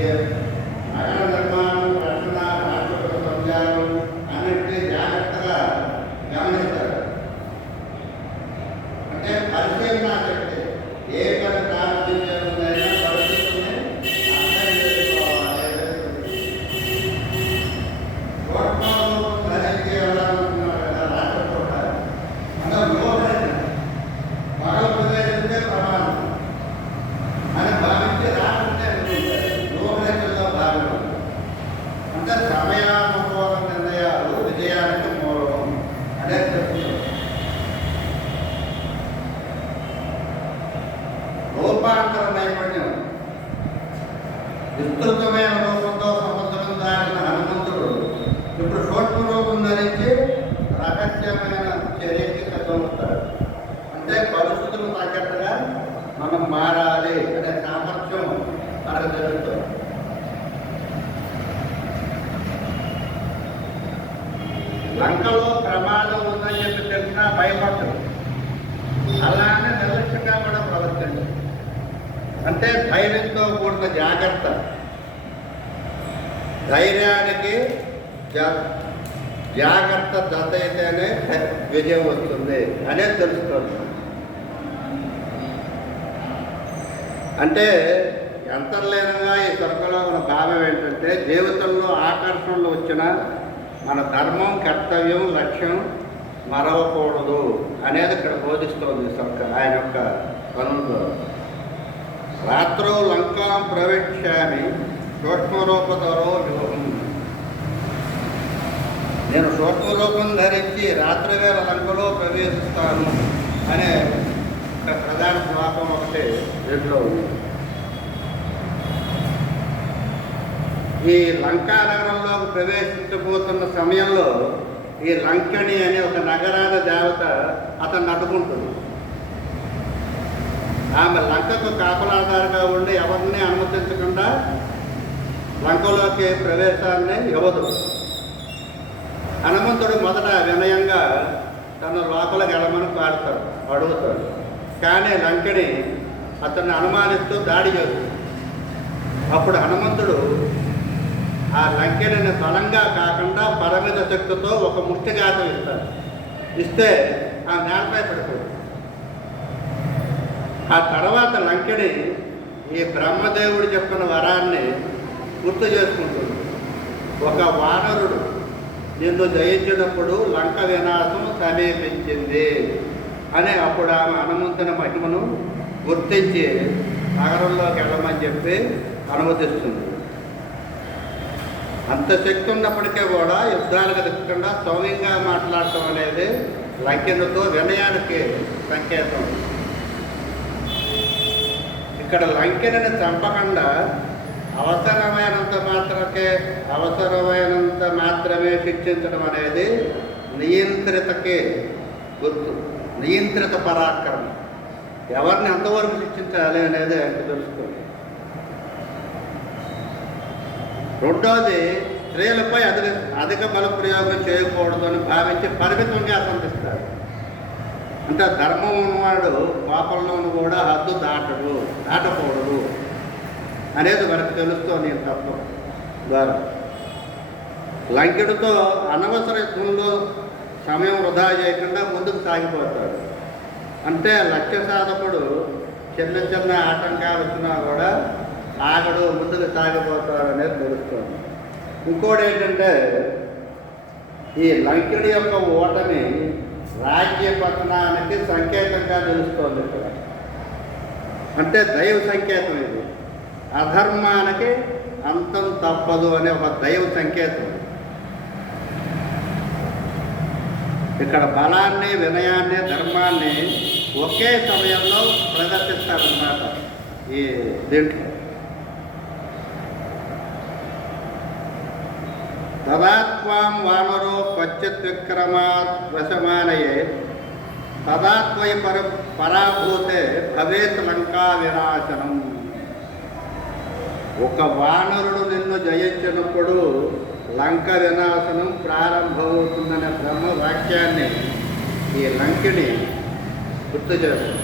ఈ నగర నిర్మాణం, రక్షణ, రాష్ట్రపతి సంచారం అన్నింటినీ జాగ్రత్తగా గమనిస్తారు. అంటే పరిశీలన శక్తి, ఏ పని ప్రారంభించాలైనా పరిస్థితుల్ని అర్థం చేసుకోవాలి. సూక్ష్మరూపం ధరించి వెళ్ళాలనుకున్నారు కదా రాష్ట్రపతి, అందరూ లోపలికి పగలు ప్రవేశిస్తే ప్రమాదం అని భావించి రాకుంటే లోపలికల్లో భాగం. అంటే సమయానుకూల నిర్ణయాలు విజయానికి మూలం అనే చెప్తున్నారు. రూపాంతర నైపుణ్యం, విస్తృతమైన రూపంతో సముద్రం దాటిన హనుమంతుడు ఇప్పుడు సూక్ష్మ రూపం ధరించి రహస్యమైన చర్యకి కదులుతాడు. అంటే పరిస్థితులు తగ్గట్టుగా మనం మారాలి అనే సామర్థ్యం మనకు జరుగుతుంది. లంకలో ప్రమాదం ఉందని చెప్పి తెలిసినా భయపడతాడు. అలానే నిర్లక్ష్యంగా కూడా ప్రవర్తించారు. అంటే ధైర్యంతో కూడిన జాగ్రత్త, ధైర్యానికి జాగ్రత్త జత అయితేనే విజయం వస్తుంది అనేది తెలుస్తుంది. అంటే అంతర్లీనంగా ఈ సరుకులో ఉన్న భావం ఏంటంటే జీవితంలో ఆకర్షణలు వచ్చిన మన ధర్మం, కర్తవ్యం, లక్ష్యం మరవకూడదు అనేది ఇక్కడ బోధిస్తోంది సర్కార్ ఆయన యొక్క పనులతో. రాత్రో లంకాం ప్రవేశామి సూక్ష్మరూపధరో వ్యూహం. నేను సూక్ష్మరూపం ధరించి రాత్రి వేళ లంకలో ప్రవేశిస్తాను అనే ఒక ప్రధాన శ్లోకం ఒకటి దీంట్లో ఉంది. ఈ లంకా నగరంలోకి ప్రవేశించబోతున్న సమయంలో ఈ లంకణి అనే ఒక నగరాల దేవత అతన్ని అడ్డుకుంటుంది. ఆమె లంకకు కాపలాదారుగా ఉండి ఎవరిని అనుమతించకుండా లంకలోకి ప్రవేశాన్ని ఇవ్వదు. హనుమంతుడు మొదట వినయంగా తన లోపలికి వెళ్ళమని అడుగుతాడు. కానీ లంకని అతన్ని అనుమానిస్తూ దాడి చేస్తుంది. అప్పుడు హనుమంతుడు ఆ లంకెని బలంగా కాకుండా పరమిత శక్తితో ఒక ముష్టిఘాతం ఇస్తే ఆ నేలపై పడిపోతుంది. ఆ తర్వాత లంకెని ఈ బ్రహ్మదేవుడు చెప్పిన వరాన్ని గుర్తు చేసుకుంటుంది. ఒక వానరుడు నిన్ను జయించినప్పుడు లంక వినాశం సమీపించింది అని అప్పుడు ఆమె హనుమంతుని మహిమను గుర్తించి నగరంలోకి వెళ్ళమని చెప్పి అనుమతిస్తుంది. అంత శక్తి ఉన్నప్పటికీ కూడా యుద్ధాలకు దిక్కకుండా సౌమ్యంగా మాట్లాడటం అనేది లంకెనుతో వినయానికి సంకేతం. ఇక్కడ లంకెని చంపకుండా అవసరమైనంత మాత్రమే శిక్షించడం అనేది నియంత్రితకే గుర్తు, నియంత్రిత పరాక్రమం. ఎవరిని ఎంతవరకు శిక్షించాలి అనేది ఆయనకు తెలుస్తుంది. రెండోది, స్త్రీలపై అధిక బల ప్రయోగం చేయకూడదు అని భావించి పరిమితంగా సంధిస్తాడు. అంటే ధర్మం ఉన్నవాడు పాపంలోను కూడా హద్దు దాటకూడదు అనేది మనకు తెలుస్తోంది ఈ తత్వం ద్వారా. లంకెడుతో అనవసర యుద్ధంలో సమయం వృధా చేయకుండా ముందుకు సాగిపోతాడు. అంటే లక్ష్య సాధకుడు చిన్న చిన్న ఆటంకాలు వచ్చినా కూడా ఆగడు, ముందుకు సాగిపోతాడు అనేది తెలుస్తుంది. ఇంకోటి ఏంటంటే ఈ లంకెడి యొక్క ఓటమి రాజ్య పతనానికి సంకేతంగా తెలుస్తోంది ఇక్కడ. అంటే దైవ సంకేతం ఇది. అధర్మానికి అంతం తప్పదు అనే ఒక దైవ సంకేతం. ఇక్కడ బలాన్ని, వినయాన్ని, ధర్మాన్ని ఒకే సమయంలో ప్రదర్శిస్తారన్నమాట ఈ దీంట్లో. తదాత్వాం వానరో క్వచిత్ విక్రమాత్ వశమానయే తదాత్వై పరాభూతే భవేత్ లంకా వినాశనం. ఒక వానరుడు నిన్ను జయించినప్పుడు లంక వినాశనం ప్రారంభమవుతుందనే బ్రహ్మ వాక్యాన్ని ఈ లంకిని గుర్తు చేస్తుంది.